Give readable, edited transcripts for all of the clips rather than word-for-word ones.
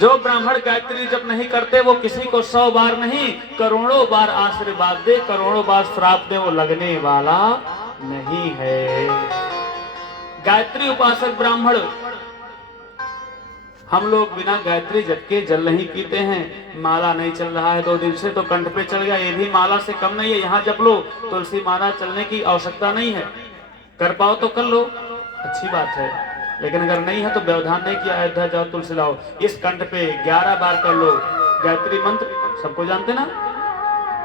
जो ब्राह्मण गायत्री जप नहीं करते वो किसी को 100 बार नहीं करोड़ों बार आशीर्वाद दे, करोड़ों बार श्राप दे, वो लगने वाला नहीं है। गायत्री उपासक ब्राह्मण, हम लोग बिना गायत्री जप के जल नहीं पीते हैं। माला नहीं चल रहा है 2 दिन से तो कंठ पे चल गया, ये भी माला से कम नहीं है। यहाँ जप लो, तुलसी माला चलने की आवश्यकता नहीं है। कर पाओ तो कर लो, अच्छी बात है, लेकिन अगर नहीं है तो व्यवधान नहीं किया, अयोध्या जाओ तुलसी लाओ। इस कंठ पे 11 बार कर लो। गायत्री मंत्र सबको जानते ना,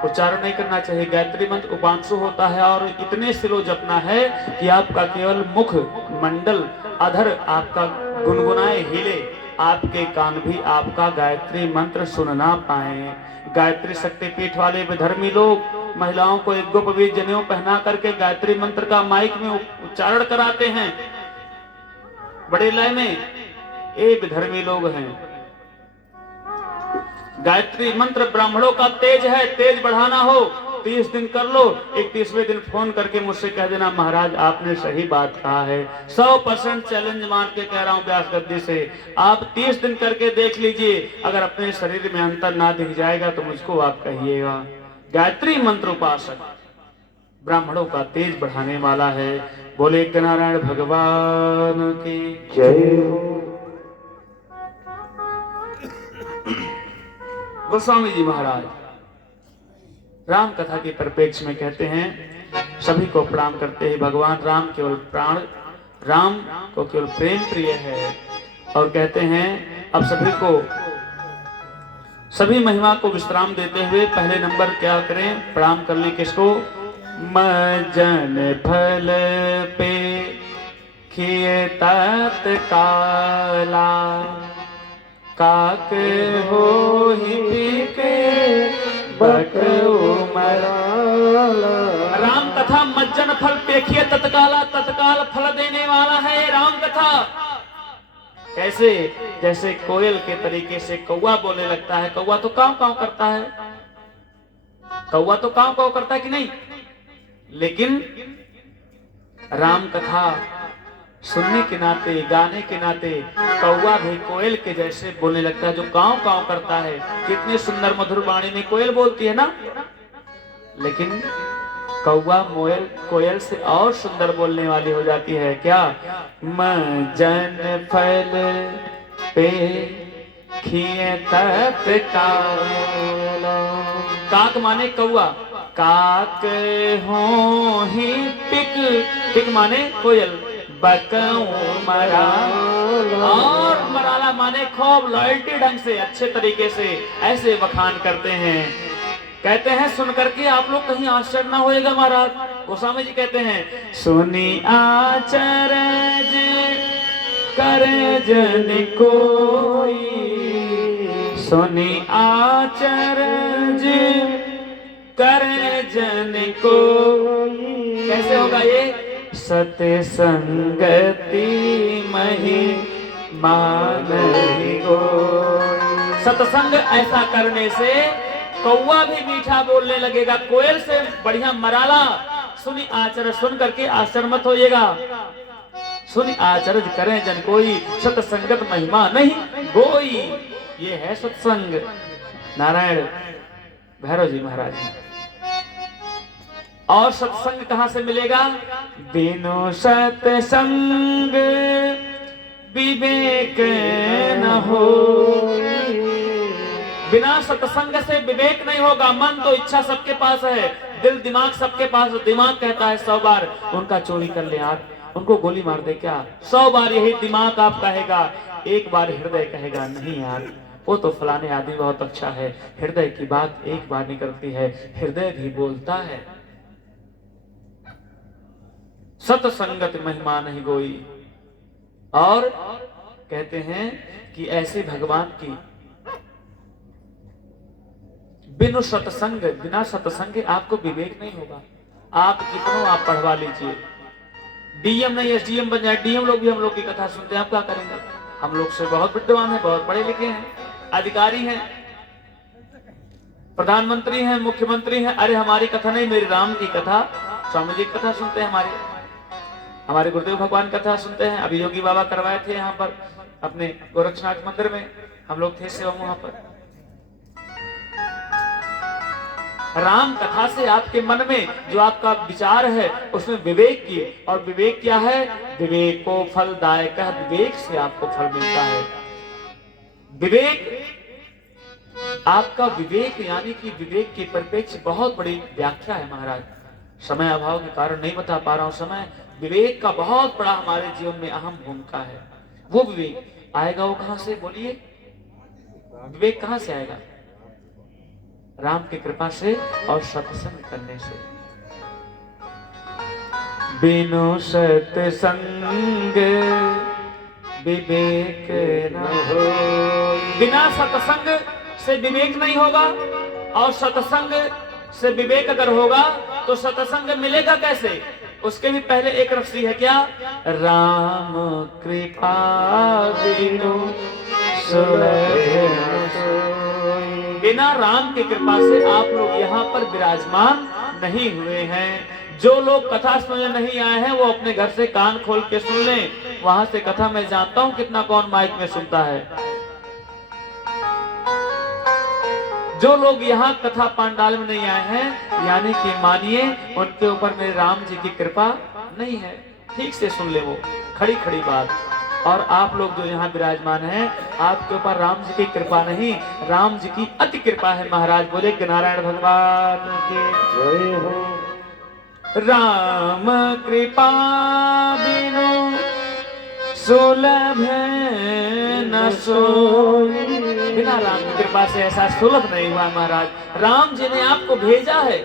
उच्चारण नहीं करना चाहिए। गायत्री मंत्र उपांशु होता है और इतने स्लो जपना है कि आपका केवल मुख मंडल अधर आपका गुनगुनाए हिले, आपके कान भी आपका गायत्री मंत्र सुन ना पाए। गायत्री शक्तिपीठ वाले विधर्मी लोग महिलाओं को एक गोपवीर जनेऊ पहना करके गायत्री मंत्र का माइक में उच्चारण कराते हैं बड़े लय में। ये विधर्मी लोग हैं। गायत्री मंत्र ब्राह्मणों का तेज है, तेज बढ़ाना हो 30 दिन कर लो। 31वें दिन फोन करके मुझसे कह देना महाराज आपने सही बात कहा है। 100% चैलेंज मान के कह रहा हूं व्यास गद्दी से, आप 30 दिन करके देख लीजिए, अगर अपने शरीर में अंतर ना दिख जाएगा तो मुझको आप कहिएगा। गायत्री मंत्र उपासक ब्राह्मणों का तेज बढ़ाने वाला है। बोले नारायण भगवान की जय। गोस्वामी जी महाराज राम कथा के परिप्रेक्ष्य में कहते हैं, सभी को प्रणाम करते हैं। भगवान राम केवल प्राण, राम को केवल प्रेम प्रिय है। और कहते हैं अब सभी महिमा को विश्राम देते हुए पहले नंबर क्या करें, प्रणाम कर लें किसको? मजन फल पे खिए तत्काला, काक हो ही पीके बकऊ मराला। राम कथा मज्जन फल पेखिए तत्काला, तत्काल फल देने वाला है राम कथा। कैसे? जैसे कोयल के तरीके से कौवा बोलने लगता है। कौवा तो काव काव करता है, कौवा तो काव काव करता है कि नहीं, लेकिन राम कथा सुनने के नाते, गाने के नाते कौवा भी कोयल के जैसे बोलने लगता है, जो काव काव करता है। कितने सुंदर मधुर वाणी में कोयल बोलती है ना, लेकिन कौवा कोयल से और सुंदर बोलने वाली हो जाती है। क्या? मजन फल पे खिए तत्काला। काक माने कौवा, काक हो ही पिक, पिक माने कोयल, बकऊ मराला, और मराला माने खूब लॉयल्टी ढंग से अच्छे तरीके से ऐसे बखान करते हैं। कहते हैं सुन करके आप लोग कहीं आश्चर्य ना होएगा महाराज। गोस्वामी जी कहते हैं सुनी आचरज कर जन कोई, सुनी आचरज कर जन कोई। कैसे होगा ये? सतसंगति मही मानहि गोई। सत्संग ऐसा करने से कौवा भी मीठा बोलने लगेगा, कोयल से बढ़िया मराला। सुनी आचरण, सुन करके आश्चर्य मत होइएगा। सुनी आचरज करें जन कोई, सत्संगत महिमा नहीं गोई। ये है सत्संग। नारायण भैरव जी महाराज। और सत्संग कहां से मिलेगा? बिनु सत्संग विवेक न हो। बिना सत्संग से विवेक नहीं होगा। मन तो इच्छा सबके पास है, दिल दिमाग सबके पास। दिमाग कहता है 100 बार उनका चोरी कर ले यार, उनको गोली मार दे क्या। 100 बार यही दिमाग आप कहेगा, एक बार हृदय कहेगा नहीं यार वो तो फलाने आदमी बहुत अच्छा है। हृदय की बात एक बार निकलती है, हृदय भी बोलता है। सत्संगत महिमा नहीं गोई। और कहते हैं कि ऐसे भगवान की बिनु सत्संग, बिना सत्संग आपको विवेक नहीं होगा। आप कितनों आप पढ़वा लीजिए, डीएम नहीं एसडीएम बन जाए। डीएम लोग भी हम लोग की कथा सुनते हैं, आप क्या करेंगे? हम लोग से बहुत विद्वान है, बहुत पढ़े लिखे हैं, अधिकारी हैं, प्रधानमंत्री हैं, मुख्यमंत्री हैं। अरे हमारी कथा नहीं, मेरी राम की कथा, स्वामी जी की कथा सुनते हैं, हमारे गुरुदेव भगवान कथा सुनते हैं। अभी योगी बाबा करवाए थे यहाँ पर अपने गोरक्षनाथ मंदिर में, हम लोग थे सेवा वहां पर। राम कथा से आपके मन में जो आपका विचार है उसमें विवेक की, और विवेक क्या है? विवेक को फलदायक, विवेक से आपको फल मिलता है। विवेक, आपका विवेक यानी कि विवेक की परिप्रेक्ष्य बहुत बड़ी व्याख्या है महाराज। समय अभाव के कारण नहीं बता पा रहा हूं। समय विवेक का बहुत बड़ा हमारे जीवन में अहम भूमिका है। वो विवेक आएगा वो कहां से? बोलिए, विवेक कहां से आएगा? राम की कृपा से और सत्संग करने से। बिनु सत्संग विवेक न हो। बिना सत्संग से विवेक नहीं होगा, और सत्संग से विवेक अगर होगा तो सत्संग मिलेगा कैसे? उसके भी पहले एक रस्सी है, क्या? राम कृपा बिनु बिना राम की कृपा से आप लोग यहाँ पर विराजमान नहीं हुए हैं। जो लोग कथा सुनने नहीं आए हैं वो अपने घर से कान खोल के सुन लें। वहां से कथा मैं जानता हूं कितना कौन माइक में सुनता है। जो लोग यहाँ कथा पंडाल में नहीं आए हैं, यानी कि मानिए उनके ऊपर मेरे राम जी की कृपा नहीं है। ठीक से सुन ले वो खड़ी खड़ी बात। और आप लोग जो यहाँ विराजमान हैं, आपके ऊपर राम जी की कृपा नहीं, राम जी की अति कृपा है महाराज। बोले कि नारायण भगवान की जय हो। राम कृपा बिनु सुलभ न सोई। बिना राम की कृपा से ऐसा सुलभ नहीं हुआ महाराज। राम जी ने आपको भेजा है,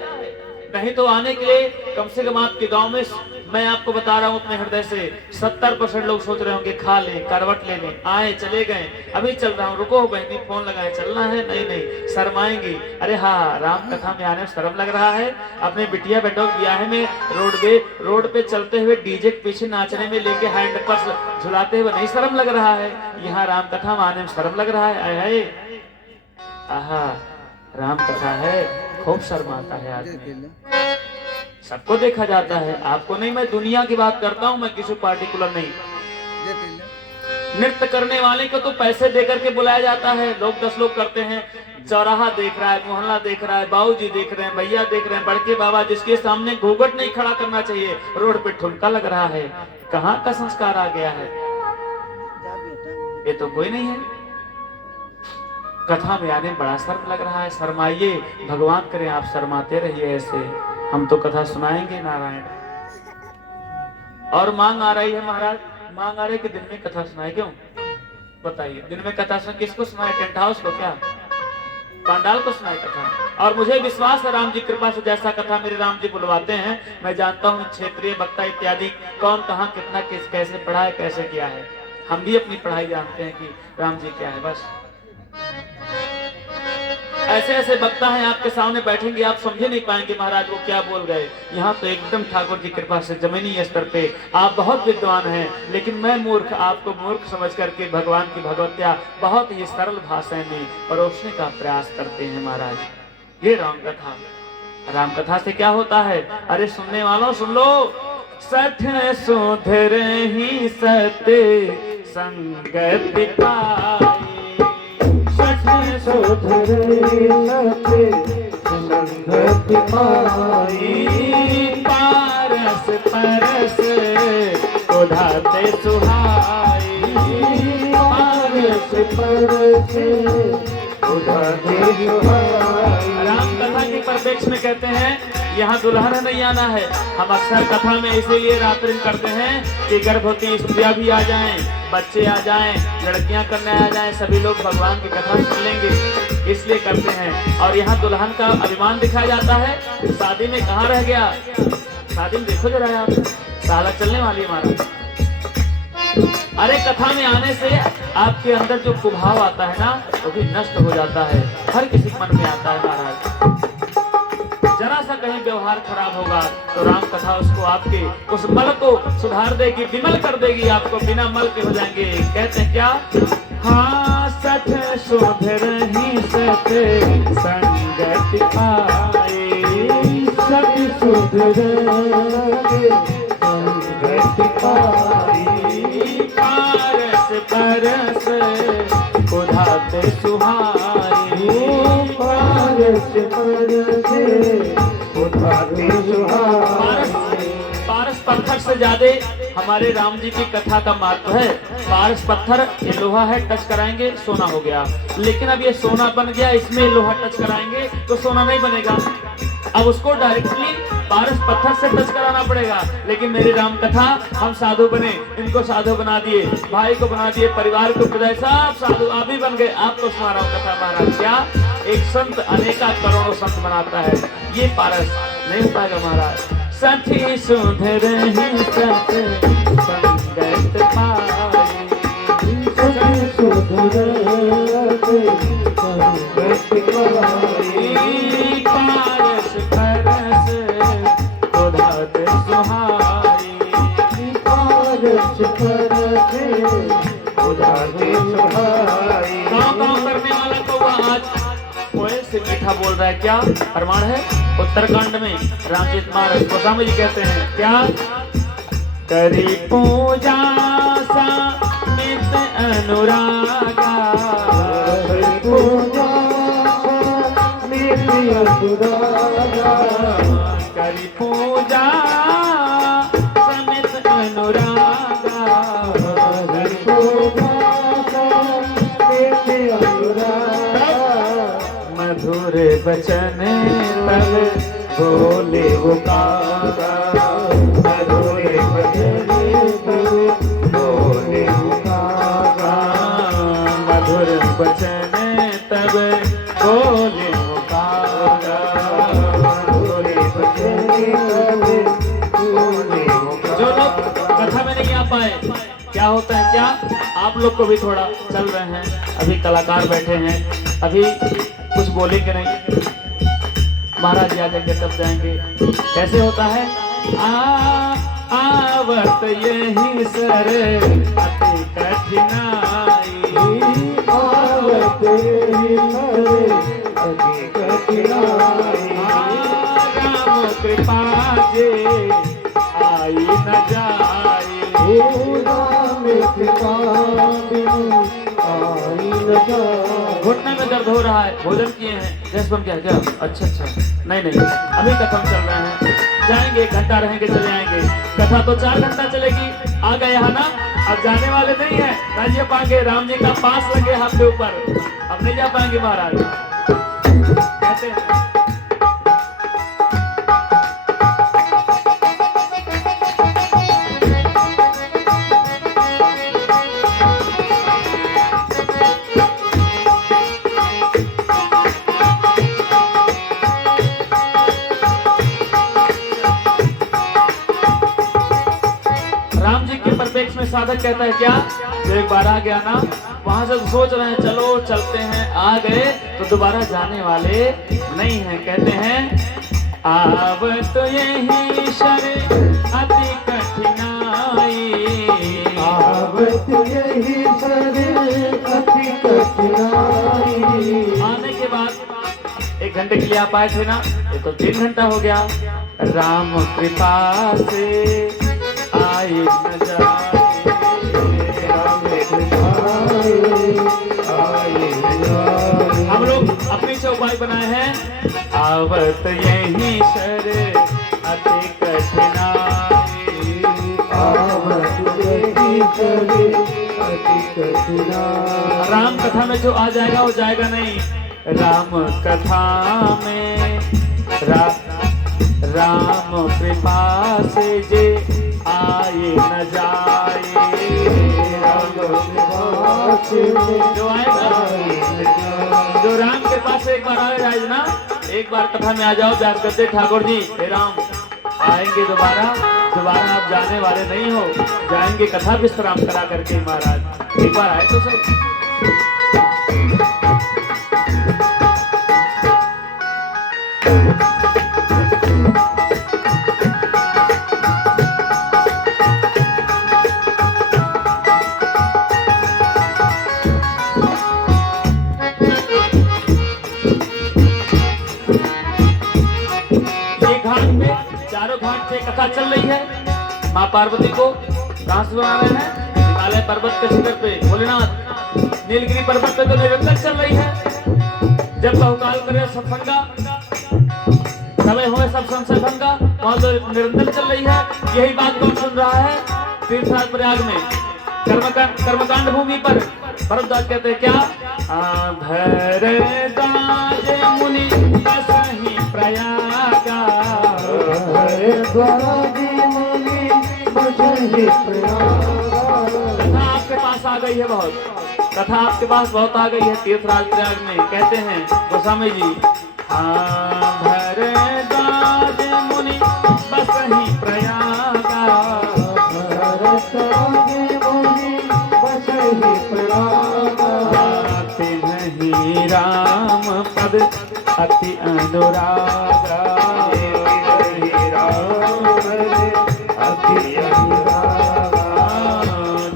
नहीं तो आने के लिए कम से कम आपके गांव में, मैं आपको बता रहा हूं अपने हृदय से, 70% लोग सोच रहे होंगे खा लें, करवट ले लें, आए चले गए, अभी चल रहा हूं, रुको बहनी फोन लगाए, चलना है? नहीं नहीं, शर्माएंगी। अरे हाँ, राम कथा में आने में शर्म लग रहा है। अपने बिटिया बेटों के ब्याह में रोड पे चलते हुए डीजे के पीछे नाचने में लेके हैंड पर्स झुलाते हुए नहीं शर्म लग रहा है? यहाँ राम कथा में आने में शर्म लग रहा है? आए आहा, राम कथा है, खूब शर्माता है आदमी। सबको देखा जाता है, आपको नहीं। मैं दुनिया की बात करता हूं, मैं किसी पार्टिकुलर नहीं। नृत्य करने वाले को तो पैसे देकर के बुलाया जाता है। लोग 10 लोग करते हैं, चौराहा देख रहा है, मोहल्ला देख रहा है, बाबूजी देख रहे हैं, भैया देख रहे हैं, बड़के बाबा, जिसके सामने घूंघट नहीं खड़ा करना चाहिए, रोड पे ठुमका लग रहा है। कहाँ का संस्कार आ गया है? ये तो कोई नहीं है। कथा में आने बड़ा शर्म लग रहा है। शर्माइए, भगवान करे आप शर्माते रहिए ऐसे। हम तो कथा सुनाएंगे नारायण। और मांग आ रही है महाराज, मांग आ रही कि दिन में कथा सुनाए। क्यों बताइए? दिन में कथा सुनाए किसको सुनाए? टेंट हाउस को? क्या पंडाल को सुनाए कथा? और मुझे विश्वास है राम जी कृपा से जैसा कथा मेरे राम जी बुलवाते हैं, मैं जानता हूँ क्षेत्रीय वक्ता इत्यादि कौन कहाँ कितना किस कैसे पढ़ा है, कैसे किया है। हम भी अपनी पढ़ाई जानते हैं कि राम जी क्या है। बस ऐसे ऐसे वक्ता हैं आपके सामने बैठेंगे, आप समझे नहीं पाएंगे महाराज वो क्या बोल गए। यहाँ तो एकदम ठाकुर जी कृपा से जमीनी स्तर पे आप बहुत विद्वान हैं, लेकिन मैं मूर्ख, आपको मूर्ख समझ करके भगवान की भगवत्या बहुत ही सरल भाषा में परोसने का प्रयास करते हैं महाराज। ये राम कथा। राम कथा से क्या होता है? अरे सुनने वालों सुन लो। सठ सुधर ही सत्य संगति पाई, संगति पाई, पारस परस उधाते सुहाई, पारस परस उधाते सुहाई। राम कथा के परिप्रेक्ष्य में कहते हैं यहाँ दुल्हन नहीं आना है। हम अक्सर कथा में इसीलिए रात्रि करते हैं कि गर्भवती स्त्रियां भी आ जाएं, बच्चे आ जाएं, लड़कियां करने आ जाएं, सभी लोग भगवान की कथा सुन लेंगे, इसलिए करते हैं। और यहाँ दुल्हन का अभिमान दिखाया जाता है। शादी में कहाँ रह गया? शादी में देखो जरा आप, साला चलने वाली है महाराज। अरे कथा में आने से आपके अंदर जो कुभाव आता है ना, वो भी नष्ट हो जाता है। हर किसी के मन में आता है महाराज। जरा सा कहीं व्यवहार खराब होगा तो राम कथा उसको, आपके उस मल को सुधार देगी, विमल कर देगी, आपको बिना मल के हो जाएंगे। कहते हैं क्या? हाँ, सठ सुधर ही सत्य संगति पाई, सठ सुधर संगति पाई, पारस परस उठाते सुहाई। पारस परसे उठाते सुहाई। पारस पत्थर से ज्यादा हमारे राम जी की कथा का महत्व है। पारस पत्थर ये लोहा है, टच कराएंगे सोना हो गया, लेकिन अब ये सोना बन गया, इसमें लोहा टच कराएंगे तो सोना नहीं बनेगा। अब उसको डायरेक्टली पारस पत्थर से टच कराना पड़ेगा। लेकिन मेरी राम कथा, हम साधु बने, इनको साधु बना दिए, भाई को बना दिए, परिवार को बजाय सब साधु आप ही बन गए। आप तो सुना रहा हूँ कथा महाराज। क्या एक संत अनेका करोड़ों संत बनाता है, ये पारस नहीं हो पाएगा महाराज। सठी सुधर ही सत संगत पाई, सठी सुधर संगत पाई। पारस परस उधात सुहाई। पारस परसे उठाते सुहाई। गाँव करने वाला कौवा आज कोयल से मीठा बोल रहा है, क्या प्रमाण है? उत्तरकांड में रामचरित मानस गोस्वामी जी कहते हैं क्या? करी पूजा समित अनुरागा, पूजा समित अनुरागा। करी पूजा समित अनुरागा। पूजा समित अनुरागा। मधुर बचन तब बोले वो कागा, मधुर बचन तब बोले वो कागा। मधुर बचन तब बोले वो कागा। मधुर बचन तब बोले वो कागा। जो लोग कथा में नहीं आ पाए, क्या होता है क्या, आप लोग को भी थोड़ा चल रहे हैं, अभी कलाकार बैठे हैं, अभी कुछ बोलेंगे नहीं, महाराज जी आकर के तब जाएंगे। कैसे होता है? आवत यही सर अति कठिनाई। आवत यही सर अति कठिनाई। राम कृपा जे आई न जाई। राम कृपा बिनु आई न जाई। घुटने में दर्द हो रहा है, भोजन किए हैं, गैस बन गया क्या? अच्छा नहीं अभी कथा चल रहे हैं, जाएंगे 1 घंटा रहेंगे चले आएंगे। कथा तो 4 घंटा चलेगी। आ गए यहाँ ना, अब जाने वाले नहीं है, ना जा पाएंगे। राम जी का पास लगे हाथ के ऊपर, अब नहीं जा पाएंगे महाराज। कहते हैं में साधक कहता है क्या, जो एक बार आ गया ना, वहां से सोच रहे हैं चलो चलते हैं, आ गए तो दोबारा जाने वाले नहीं हैं। कहते हैं आव तो यही शर अति कठिनाई। आव तो यही शर अति कठिनाई। आने के बाद 1 घंटे के लिए आप आए थे ना, ये तो 3 घंटा हो गया। राम कृपा से आई न जाए। हम लोग अपनी चौपाई बनाए हैं, आवत यही शर अति कठिनाई। आवत यही शर अति कठिनाई। राम कथा में जो आ जाएगा वो जाएगा नहीं। राम कथा में राम कृपा से जे आए न जाए। जो आएगा, जो राम के पास से एक बार आ जाए ना, एक बार कथा में आ जाओ, व्यास करते ठाकुर जी हे राम आएंगे दोबारा आप जाने वाले नहीं हो, जाएंगे कथा विश्राम करा करके महाराज। एक बार आए तो सही। कथा चल रही है, माँ पार्वती को कहां से बुला रहे हैं? हिमालय पर्वत के शिखर पे भोलेनाथ नीलगिरी पर्वत पे तो निरंतर चल रही है। जब बहुकाल करे सत्संगा, तबे हुए सब संशय भंगा, वहां तो निरंतर चल रही है। यही बात कौन सुन रहा है? तीर्थराज प्रयाग में कर्मकांड भूमि पर भरद्वाज कहते हैं क्या? भरद्वाज मुनि बसहि प्रयागा, भरद्वाज मुनि बसहि प्रयागा। कथा आपके पास आ गई है बहुत, कथा आपके पास बहुत आ गई है तीर्थराज प्रयाग में। कहते हैं गोस्वामी जी, भरद्वाज मुनि बसहि प्रयागा, भरद्वाज मुनि बसहि प्रयागा। तिन्हि राम पद अति अनुरागा, तिन्हि राम पद अति अनुरागा।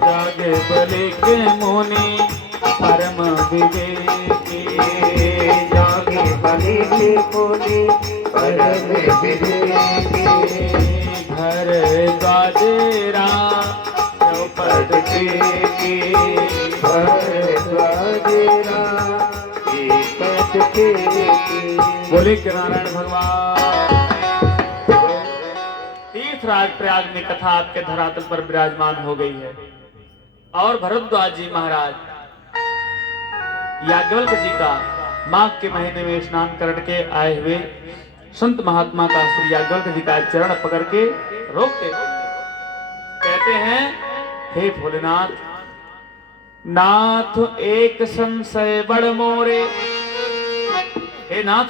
जागे बलिक मुनि परम विवेकी, जागे बलिक मुनि परम विवेकी। भरद्वाज राम पद की भरद्वाज पद की। बोले कि नारायण भगवान। तीर्थराज प्रयाग में कथा आपके धरातल पर विराजमान हो गई है। और भरद्वाज जी महाराज याज्ञवल्क्य जी का माघ के महीने में स्नान करके आए हुए संत महात्मा का श्री याज्ञवल्क्य जी का चरण पकड़ के रोकते, कहते हैं हे भोलेनाथ, नाथ एक संशय बड़ मोरे। हे नाथ,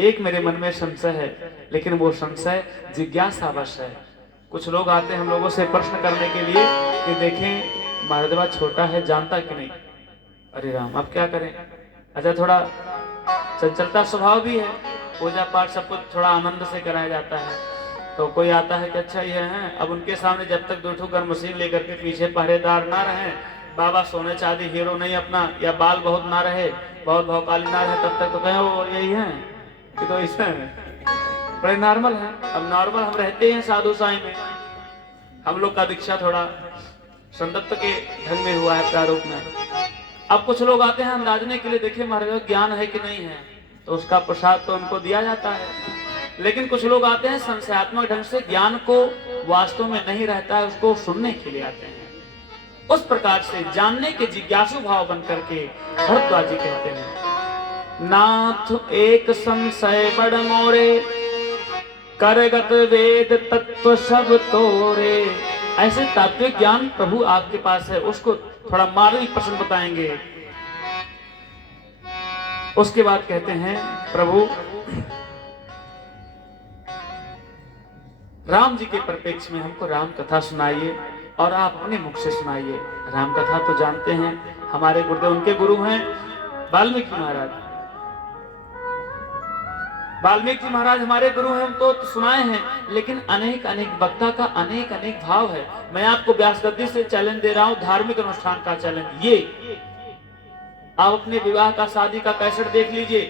एक मेरे मन में संशय है, लेकिन वो संशय जिज्ञासावश है। कुछ लोग आते हैं हम लोगों से प्रश्न करने के लिए कि देखें महादेवा छोटा है, जानता कि नहीं। अरे राम, अब क्या करें? अच्छा, थोड़ा चंचलता स्वभाव भी है, पूजा पाठ सब कुछ थोड़ा आनंद से कराया जाता है। तो कोई आता है कि अच्छा ये है, अब उनके सामने जब तक दो गर्म मशीन लेकर के पीछे पहरेदार ना रहे, बाबा सोने चांदी हीरो नहीं अपना, या बाल बहुत ना रहे, बहुत भौकाली ना रहे, तब तक तो कहें वो यही है कि तो ऐसा है, बड़े नॉर्मल है। अब नॉर्मल हम रहते हैं साधु साई में, हम लोग का दीक्षा थोड़ा संदत्त के ढंग में हुआ है, प्रारूप में। अब कुछ लोग आते हैं अंदाजने के लिए, देखे महाराज ज्ञान है कि नहीं है, तो उसका प्रसाद तो उनको दिया जाता है। लेकिन कुछ लोग आते हैं संशयात्मक ढंग से, ज्ञान को वास्तव में नहीं रहता है, उसको सुनने के लिए आते हैं। उस प्रकार से जानने के जिज्ञासु भाव बन करके भरद्वाज जी कहते हैं, नाथ एक संशय बड़ मोरे, करगत वेद तत्व सब तोरे। ऐसे तात्विक ज्ञान प्रभु आपके पास है, उसको थोड़ा मार्मिक प्रश्न बताएंगे। उसके बाद कहते हैं, प्रभु राम जी के परिप्रेक्ष्य में हमको राम कथा सुनाइए, और आप अपने मुख से सुनाइए। राम कथा तो जानते हैं, हमारे गुरुदेव उनके गुरु हैं वाल्मीकि महाराज। वाल्मीकि महाराज हमारे गुरु हैं, हम तो सुनाए हैं, लेकिन अनेक अनेक वक्ता का अनेक अनेक भाव है। मैं आपको व्यास गद्दी से चैलेंज दे रहा हूं, धार्मिक अनुष्ठान का चैलेंज। ये आप अपने विवाह का, शादी का कैसेट देख लीजिए,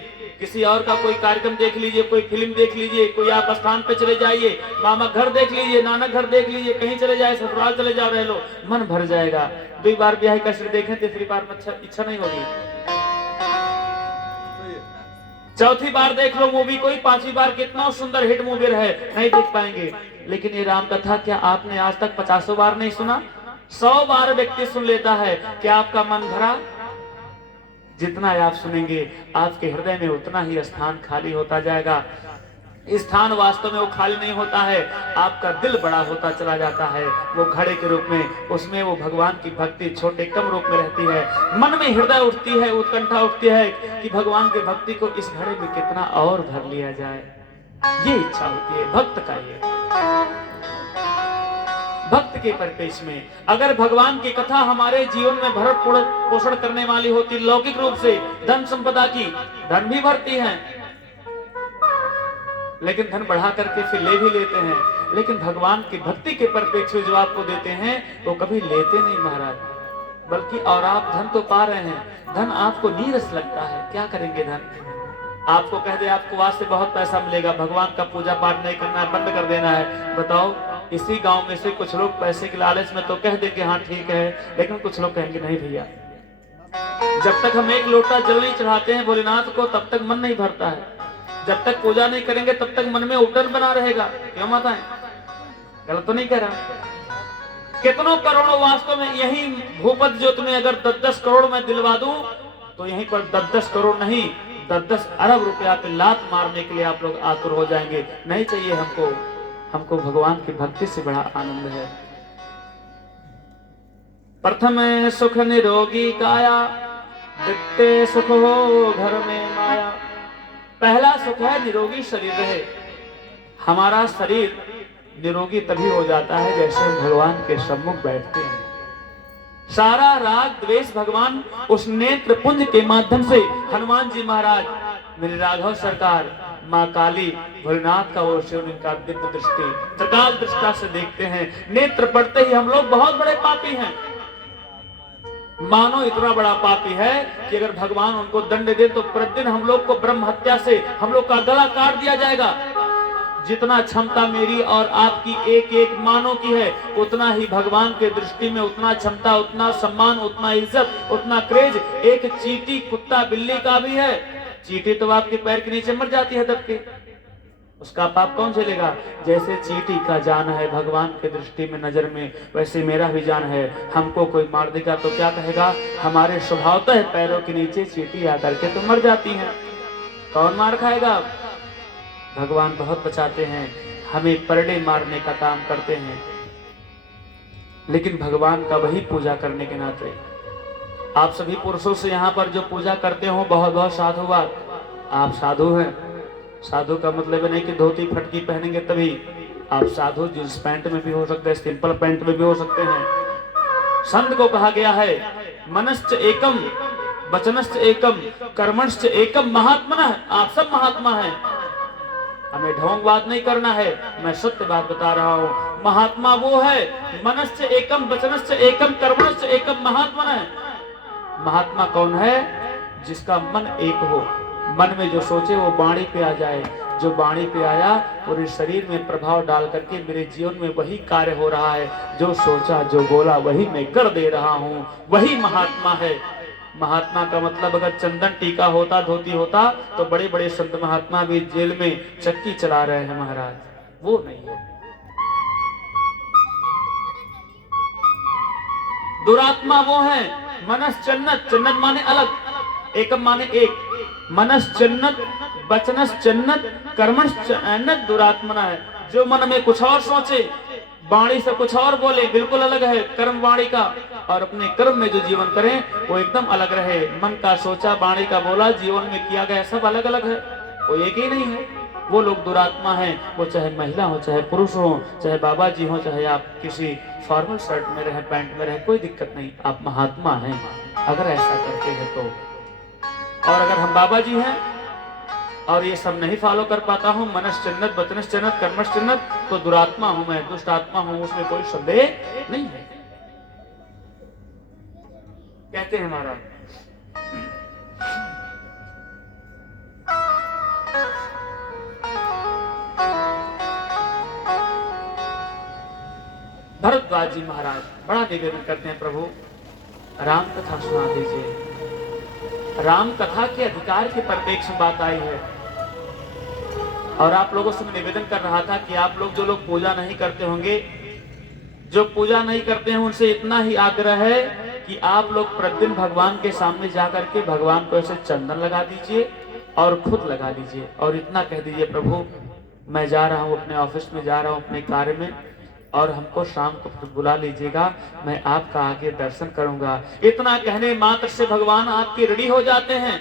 किसी और का कोई कार्यक्रम देख लीजिए, कोई फिल्म देख लीजिए, कोई आप स्थान पे चले जाइए, मामा घर देख लीजिए, नाना घर देख लीजिए, कहीं चले जाए, ससुराल चले जाओ, रह लो, मन भर जाएगा। 2 बार ब्याह कैसेट देखें, तीसरी बार इच्छा नहीं होगी। चौथी बार देख लो मूवी कोई, 5वीं बार कितना सुंदर हिट मूवी रहे, नहीं देख पाएंगे। लेकिन ये राम कथा क्या आपने आज तक 50 बार नहीं सुना? 100 बार व्यक्ति सुन लेता है। क्या आपका मन भरा? जितना आप सुनेंगे आपके हृदय में उतना ही स्थान खाली होता जाएगा। स्थान वास्तव में वो खाली नहीं होता है, आपका दिल बड़ा होता चला जाता है, वो घड़े के रूप में, उसमें वो भगवान की भक्ति छोटे कम रूप में रहती है। मन में हृदय उठती है, उत्कंठा उठती है कि भगवान की भक्ति को इस घड़े में कितना और भर लिया जाए। ये इच्छा होती है भक्त का। ये भक्त के परिपेक्ष में अगर भगवान की कथा हमारे जीवन में भरण पोषण करने वाली होती, लौकिक रूप से धन संपदा की, धन भी भरती है, लेकिन धन बढ़ा करके फिर ले भी लेते हैं, लेकिन भगवान की भक्ति के परिप्रेक्ष्य में जो आपको देते हैं वो कभी लेते नहीं महाराज, बल्कि और आप धन तो पा रहे हैं, धन आपको नीरस लगता है। क्या करेंगे धन? आपको कह दे आपको वहां से बहुत पैसा मिलेगा, भगवान का पूजा पाठ नहीं करना है, बंद कर देना है। बताओ, इसी गांव में से कुछ लोग पैसे के लालच में तो कह देंगे हाँ ठीक है, लेकिन कुछ लोग कहेंगे नहीं भैया जब तक हम एक लोटा जल नहीं चढ़ाते हैं भोलेनाथ को तब तक मन नहीं भरता है। जब तक पूजा नहीं करेंगे तब तक मन में उलटन बना रहेगा। क्यों माताएं? गलत तो नहीं कह रहा? कितनों करोड़ों, वास्तव में यही भूपत जो तुम्हें अगर 10-10 करोड़ में दिलवा दूं तो यहीं पर 10-10 करोड़ नहीं 10-10 अरब रुपया पे लात मारने के लिए आप लोग आतुर हो जाएंगे। नहीं चाहिए हमको। हमको भगवान की भक्ति से बड़ा आनंद है। प्रथम सुख निरोगी काया, द्वितीय सुख हो घर में माया। पहला सुख है निरोगी शरीर रहे। हमारा शरीर निरोगी तभी हो जाता है जैसे हम भगवान के सम्मुख बैठते हैं। सारा राग द्वेष भगवान उस नेत्र पुंज के माध्यम से, हनुमान जी महाराज, मेरे राघव सरकार, माँ काली, भोलेनाथ का वो शिवलिंग का दिव्य दृष्टि त्रिकाल दृष्टा से देखते हैं। नेत्र पड़ते ही हम लोग बहुत बड़े पापी हैं। मानो इतना बड़ा पापी है कि अगर भगवान उनको दंड दे तो प्रतिदिन हम लोग को ब्रह्म हत्या से हम लोग का गला काट दिया जाएगा। जितना क्षमता मेरी और आपकी एक एक मानव की है उतना ही भगवान के दृष्टि में उतना क्षमता, उतना सम्मान, उतना इज्जत, उतना क्रेज एक चींटी, कुत्ता, बिल्ली का भी है। चींटी तो आपके पैर के नीचे मर जाती है दब के, उसका पाप कौन झेलेगा? जैसे चींटी का जान है भगवान के दृष्टि में, नजर में, वैसे मेरा भी जान है। हमको कोई मार देगा तो क्या कहेगा? हमारे स्वभावतः है पैरों के नीचे चींटी आकर के तो मर जाती है। कौन मार खाएगा? भगवान बहुत बचाते हैं, हमें परडे मारने का काम करते हैं। लेकिन भगवान का वही पूजा करने के नाते आप सभी पुरुषों से यहाँ पर जो पूजा करते हो बहुत बहुत साधुवाद। आप साधु हैं। साधु का मतलब नहीं कि धोती फटकी पहनेंगे तभी। आप साधु जींस पैंट में भी हो सकते हैं, सिंपल पैंट में भी हो सकते हैं। संत को कहा गया है मनश्च एकम वचनश्च एकम कर्मश्च एकम महात्मनः। आप सब महात्मा हैं। हमें ढोंग बात नहीं करना है, मैं सत्य बात बता रहा हूँ। महात्मा वो है मनश्च एकम वचनश्च एकम कर्मश्च एकम महात्मनः। महात्मा कौन है? जिसका मन एक हो, मन में जो सोचे वो वाणी पे आ जाए। जो वाणी पे आया पूरे शरीर में प्रभाव डाल करके मेरे जीवन में वही कार्य हो रहा है। जो सोचा जो बोला वही मैं कर दे रहा हूँ, वही महात्मा है। महात्मा का मतलब अगर चंदन टीका होता, धोती होता तो बड़े बड़े संत महात्मा भी जेल में चक्की चला रहे हैं महाराज। वो नहीं है। दुरात्मा वो है मनश्चन्नत। चन्नत माने अलग, एकम माने एक। मनश्चन्नत वचनश्चन्नत कर्मश्चन्नत दुरात्मना है। जो मन में कुछ और सोचे, वाणी से कुछ और बोले, बिल्कुल अलग है कर्म वाणी का। और अपने कर्म में जो जीवन करें वो एकदम अलग रहे। मन का सोचा, वाणी का बोला, जीवन में किया गया सब अलग अलग है, वो एक ही नहीं है। वो लोग दुरात्मा हैं। वो चाहे महिला हो, चाहे पुरुष हो, चाहे बाबा जी हो, चाहे आप किसी फॉर्मल शर्ट में रहे, पैंट में रहे, कोई दिक्कत नहीं। आप महात्मा हैं अगर ऐसा करते हैं तो। और अगर हम बाबा जी हैं और ये सब नहीं फॉलो कर पाता हूँ, मनश्चन्नत वचनश्चन्नत कर्मश्चन्नत, तो दुरात्मा हूं मैं, दुष्ट आत्मा हूं, उसमें कोई संदेह नहीं है। कहते हैं महाराज भरद्वाज जी महाराज बड़ा निवेदन करते हैं, प्रभु राम कथा सुना दीजिए। राम कथा के अधिकार के परिपेक्ष में बात आई है। और आप लोगों से मैं निवेदन कर रहा था कि आप लोग जो लोग पूजा नहीं करते होंगे, जो पूजा नहीं करते हैं, उनसे इतना ही आग्रह है कि आप लोग प्रतिदिन भगवान के सामने जाकर के भगवान को ऐसे चंदन लगा दीजिए और खुद लगा दीजिए और इतना कह दीजिए, प्रभु मैं जा रहा हूँ अपने ऑफिस में, जा रहा हूँ अपने कार्य में, और हमको शाम को बुला लीजिएगा, मैं आपका आगे दर्शन करूंगा। इतना कहने मात्र से भगवान आपके रेडी हो जाते हैं।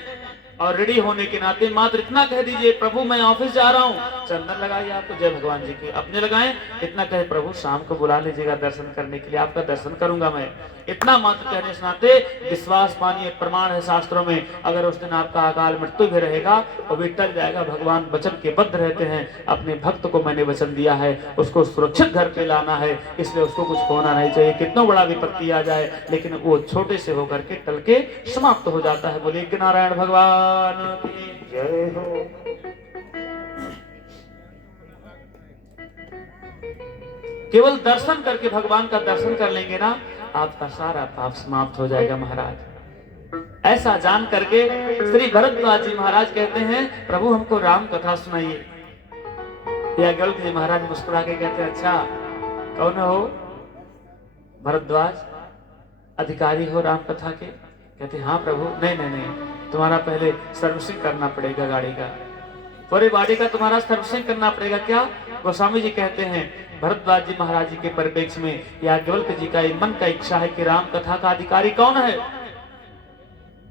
और रेडी होने के नाते मात्र इतना कह दीजिए, प्रभु मैं ऑफिस जा रहा हूँ, चंदन लगाइए आपको, जय भगवान जी की अपने लगाएं। इतना कहे, प्रभु शाम को बुला लीजिएगा दर्शन करने के लिए, आपका दर्शन करूंगा मैं। इतना मात्र कहने से नाते विश्वास मानिए, प्रमाण है शास्त्रों में, अगर उस दिन आपका अकाल मृत्यु भी रहेगा वो भी टल जाएगा। भगवान वचन के बद्ध रहते हैं। अपने भक्त को मैंने वचन दिया है, उसको सुरक्षित घर पे लाना है, इसलिए उसको कुछ होना नहीं चाहिए। कितना बड़ा विपत्ति आ जाए लेकिन वो छोटे से होकर के टल के समाप्त हो जाता है। बोलिए कि नारायण भगवान की जय हो। केवल दर्शन करके, भगवान का दर्शन कर लेंगे ना, आपका सारा पाप समाप्त हो जाएगा महाराज। ऐसा जान करके श्री भरद्वाज जी महाराज कहते हैं प्रभु हमको राम कथा सुनाइए। याज्ञवल्क्य जी महाराज मुस्कुरा के कहते हैं अच्छा कौन हो भरद्वाज, अधिकारी हो राम कथा के? कहते हाँ प्रभु। नहीं नहीं नहीं, तुम्हारा पहले सर्विसिंग करना पड़ेगा गाड़ी का, पूरे गाड़ी का तुम्हारा सर्विसिंग करना पड़ेगा। क्या? गोस्वामी जी कहते हैं भरद्वाज जी महाराज जी के परिप्रेक्ष्य में याज्ञवल्क्य जी का मन का इच्छा है कि राम कथा का अधिकारी कौन है?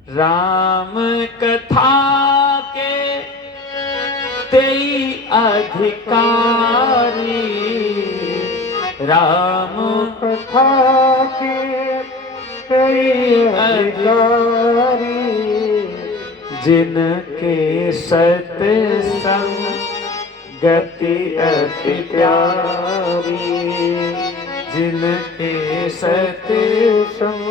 राम कथा के तेई अधिकारी, राम कथा के कई अधिकारी, जिनके सत्संग गति अति प्यारी, जिनके सत्संग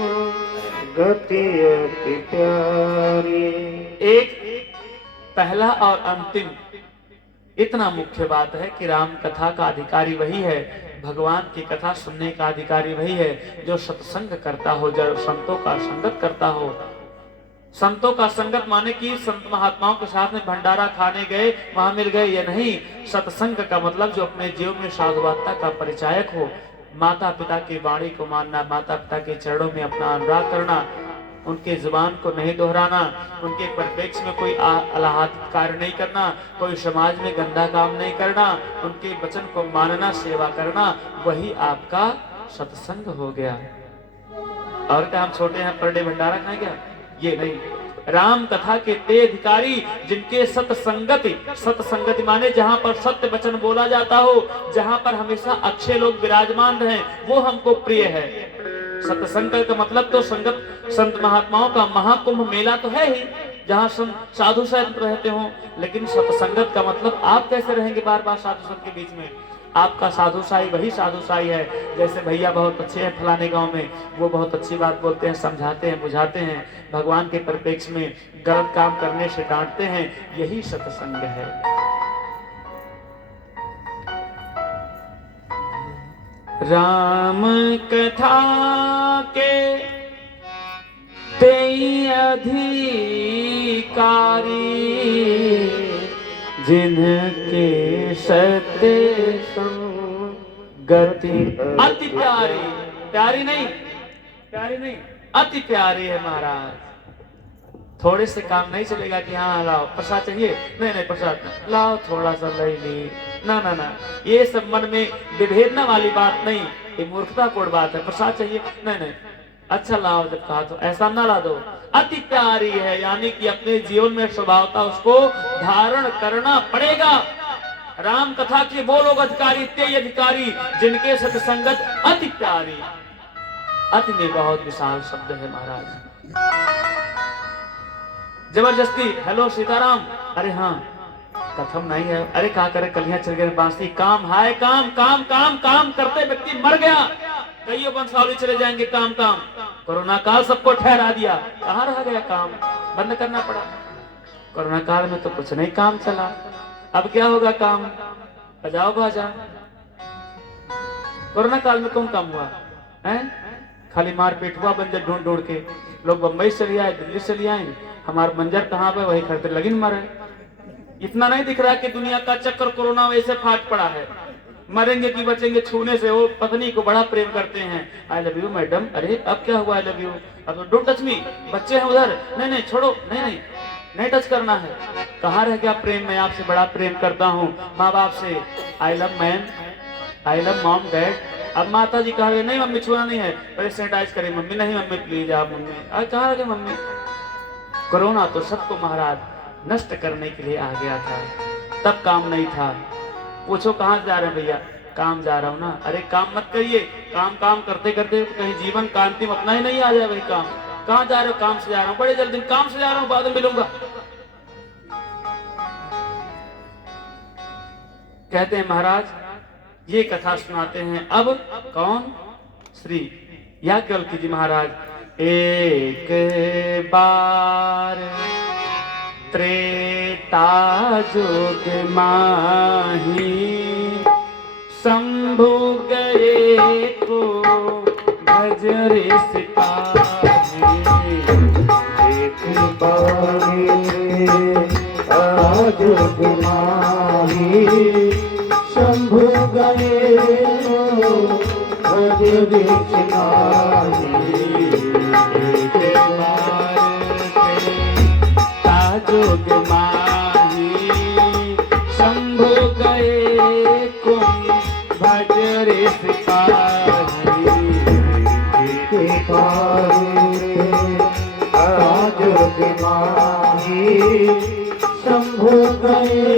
गति अति प्यारी। एक पहला और अंतिम इतना मुख्य बात है कि राम कथा का अधिकारी वही है, भगवान की कथा सुनने का अधिकारी वही है जो सत्संग करता हो, जो संतों का संगत करता हो। संतों का संगत माने कि संत महात्माओं के साथ में भंडारा खाने गए, वहां मिल गए, ये नहीं। सत्संग का मतलब जो अपने जीवन में साधुवादता का परिचायक हो, माता पिता की वाणी को मानना, माता पिता के चरणों में अपना अनुराग करना, उनके जुबान को नहीं दोहराना, उनके परिप्रेक्ष्य में कोई अलाहात कार्य नहीं करना, कोई समाज में गंदा काम नहीं करना, उनके वचन को मानना, सेवा करना, वही आपका सत्संग हो गया। और क्या हम छोटे हैं पर डे भंडारा खाएं क्या? ये नहीं। राम कथा के ते अधिकारी जिनके सत्संगति माने जहां पर सत्य वचन बोला जाता हो, जहां पर हमेशा अच्छे लोग विराजमान रहे, वो हमको प्रिय है। सत्संग का मतलब तो संत महात्माओं का महाकुंभ मेला तो है ही, जहाँ साधु संत रहते हो, लेकिन सत्संगत का मतलब आप कैसे रहेंगे बार बार साधु संत के बीच में? आपका साधु साई वही साधु साई है। जैसे भैया बहुत अच्छे हैं फलाने गांव में, वो बहुत अच्छी बात बोलते हैं, समझाते हैं, बुझाते हैं, भगवान के परिप्रेक्ष्य में गलत काम करने से डांटते हैं, यही सत्संग है। राम कथा के तेई अधिकारी, जिनके सत्य गति अति प्यारी, प्यारी नहीं, प्यारी नहीं, अति प्यारी है महाराज। थोड़े से काम नहीं चलेगा कि हाँ लाओ प्रसाद चाहिए, नहीं नहीं प्रसाद लाओ, थोड़ा सा ले ली, ना ना ना, ये सब मन में विभेदना वाली बात नहीं, ये मूर्खतापूर्ण बात है। प्रसाद चाहिए, नहीं नहीं, अच्छा लाओ जब कहा तो, ऐसा ना ला दो। अति प्यारी है यानी कि अपने जीवन में स्वभावता उसको धारण करना पड़ेगा। राम कथा के वो लोग अधिकारी, ते अधिकारी जिनके सत्संगत अति प्यारी। अति में बहुत विशाल शब्द है महाराज। जबरदस्ती हेलो सीताराम, अरे हाँ कथम नहीं है, अरे क्या करे कलियां चल गए, बांसुरी काम है, काम काम काम काम करते व्यक्ति मर गया। कई वंशावली चले जाएंगे, काम काम। कोरोना काल सबको ठहरा दिया, कहाँ रह गया काम? बंद करना पड़ा। कोरोना काल में तो कुछ नहीं काम चला, अब क्या होगा काम? बजाओ बाजा। कोरोना काल में कौन काम हुआ है? खाली मारपीट हुआ, बंजर ढूंढ ढूंढ के लोग बंबई से लिया, दिल्ली से लिया, हमारे बंजर कहाँ पे वही खड़ते लगिन मरे। इतना नहीं दिख रहा कि दुनिया का चक्कर कोरोना वैसे फाट पड़ा है, मरेंगे कि बचेंगे छूने से। वो पत्नी को बड़ा प्रेम करते हैं, आई लव यू मैडम, अरे अब क्या हुआ आई लव यू, अब तो डोंट टच मी, बच्चे हैं उधर, नहीं नहीं छोड़ो, नहीं नहीं नहीं टच करना है। कहाँ रह गया प्रेम? मैं आपसे बड़ा प्रेम करता हूँ, माँ बाप से I love ma'am, I love mom dad. अब माता जी कहा नहीं मम्मी छूना नहीं है, पहले सैनिटाइज करें मम्मी, नहीं मम्मी प्लीज आप मम्मी, अरे कहाँ रह मम्मी? कोरोना तो सबको महाराज नष्ट करने के लिए आ गया था, तब काम नहीं था। पूछो कहाँ जा रहे हैं भैया? काम जा रहा हूँ ना। अरे काम मत करिए, काम काम करते करते कहीं जीवन का अंतिम अपना ही नहीं आ जाए भाई काम। कहाँ जा रहे हो? काम से जा रहा हूँ, बड़े जल्दी काम से जा रहा हूँ, बाद में मिलूंगा। कहते हैं महाराज ये कथा सुनाते हैं। अब कौन? श्री याज्ञवल्क्य जी महाराज। एक बार त्रेता जुग माही, शंभु गए को भजरे सिपाही। पारी आज माही शंभु गए भजरे ताजुग माही शंभु गए कुम भजरे सिपाही आज माही शंभु गए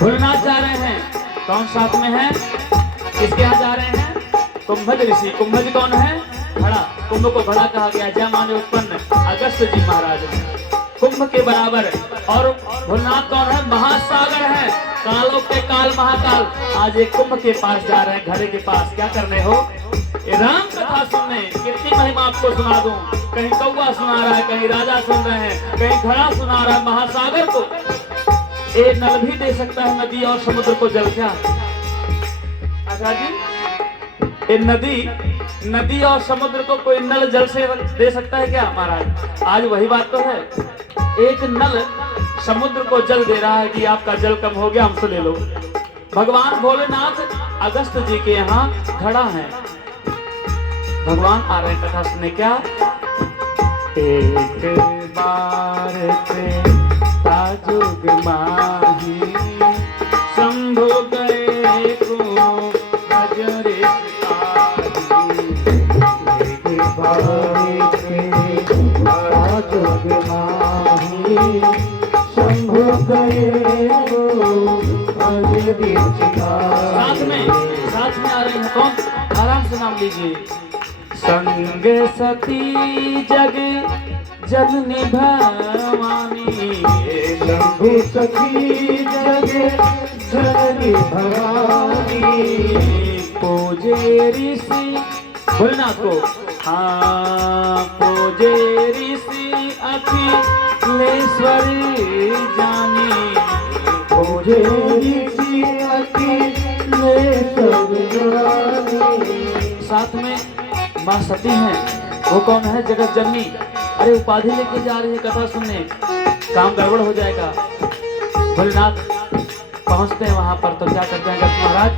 भोलेनाथ जा रहे हैं, कौन साथ में है, किसके यहाँ जा रहे हैं? कुंभज ऋषि। कुंभज कौन है? घड़ा। कुंभ को घड़ा कहा गया, जयमा में उत्पन्न अगस्त जी महाराज कुंभ के बराबर। और भोलेनाथ कौन है? महासागर है, कालों के काल महाकाल। आज एक कुंभ के पास जा रहे हैं, घड़े के पास। क्या करने हो? ये राम कथा सुनने। कितनी महिमा आपको सुना दूं। कहीं कौवा सुना रहा है, कहीं राजा सुन रहे हैं, कहीं घड़ा सुना रहा है। महासागर को एक नल भी दे सकता है, नदी और समुद्र को जल। क्या आशा जी, ये नदी और समुद्र को कोई नल जल से दे सकता है क्या महाराज? आज वही बात तो है। एक नल समुद्र को जल दे रहा है कि आपका जल कम हो गया, हमसे ले लो। भगवान भोलेनाथ अगस्त जी के यहाँ घड़ा है। भगवान आ रहे हैं कथा सुनने। क्या? एक बार से ताजुग माही शंभु गए को भजरे सिपाही। एक बार से ताजुग माही शंभु गए भजरे सिपाही। साथ में आ रहे हैं कौन? आराम से नाम लीजिए। संग सती जग जननी भवानी शंभु सखी जग जननी भवानी पूजे ऋषि भोलेनाथ को। हाँ, पूजे ऋषि अखिलेश्वरी जानी। पूजे ऋषि अखिलेश्वरी जानी। साथ में माँ सती हैं। वो कौन है? जगत जननी। अरे उपाधि लेके जा रही है कथा सुनने, काम गड़बड़ हो जाएगा। भोलेनाथ पहुंचते हैं वहां पर तो क्या करते हैं अगस्त महाराज?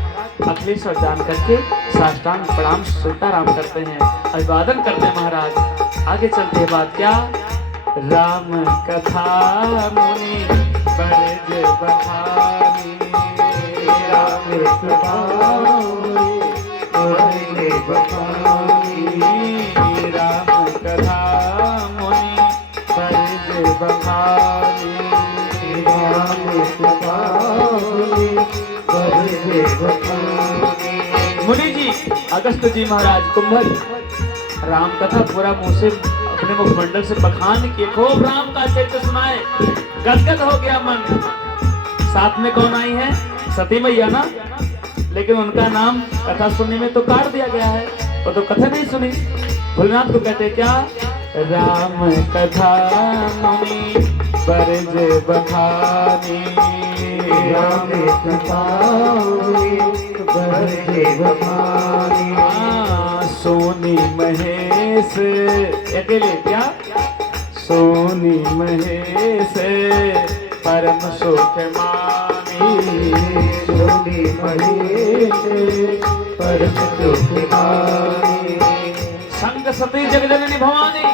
अखिलेश्वर जान करके साष्टांग प्रणाम सीताराम करते हैं, अभिवादन करते हैं महाराज। आगे चलते हैं बात। क्या? राम कथा मुनि बरज बखानी। राम कथा मुनि बरज बखानी। राम कथा मुनि बरज बखानी। राम कथा मुनि बरज बखानी। मुनि जी अगस्त जी महाराज कुंभज राम कथा पूरा मुंह से अपने मुखमंडल से बखान के खूब राम का चरित्र सुनाए। गदगद हो गया मन। साथ में कौन आई है? सती मैया ना, लेकिन उनका नाम कथा सुनने में तो काट दिया गया है, वो तो कथा नहीं सुनी। भोलेनाथ को कहते क्या? राम कथा मुनि बरज बखानी। राम कथा मुनि बरज बखानी। सोनी महेश अकेले। क्या? सोनी महेश परम सुख मानी। सोनी महेश परम सुख मानी। संग सती जगजननी भवानी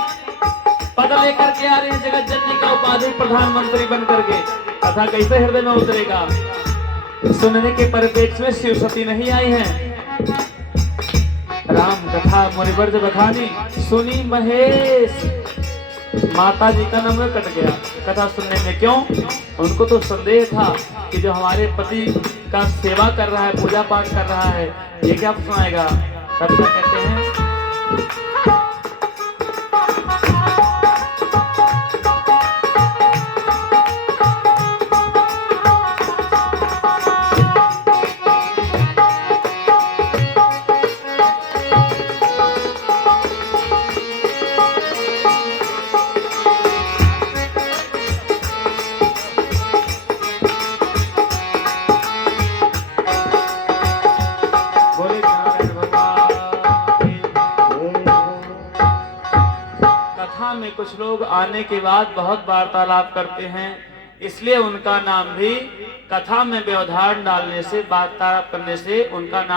पद लेकर के आ रहे हैं, जगत जननी का उपाधि प्रधानमंत्री बन करके। कथा कैसे हृदय में उतरेगा? सुनने के परिप्रेक्ष्य में शिव सती नहीं आई है। राम कथा मुनिवर्ज बखानी सुनी महेश। माता जी का नंबर कट गया कथा सुनने में। क्यों? उनको तो संदेह था कि जो हमारे पति का सेवा कर रहा है, पूजा पाठ कर रहा है, ये क्या सुनाएगा। तब क्या कहते हैं? कथा में कुछ लोग आने के बाद बहुत वार्तालाप करते हैं, इसलिए उनका नाम भी कथा में व्यवधान डालने से, वार्तालाप करने से उनका नाम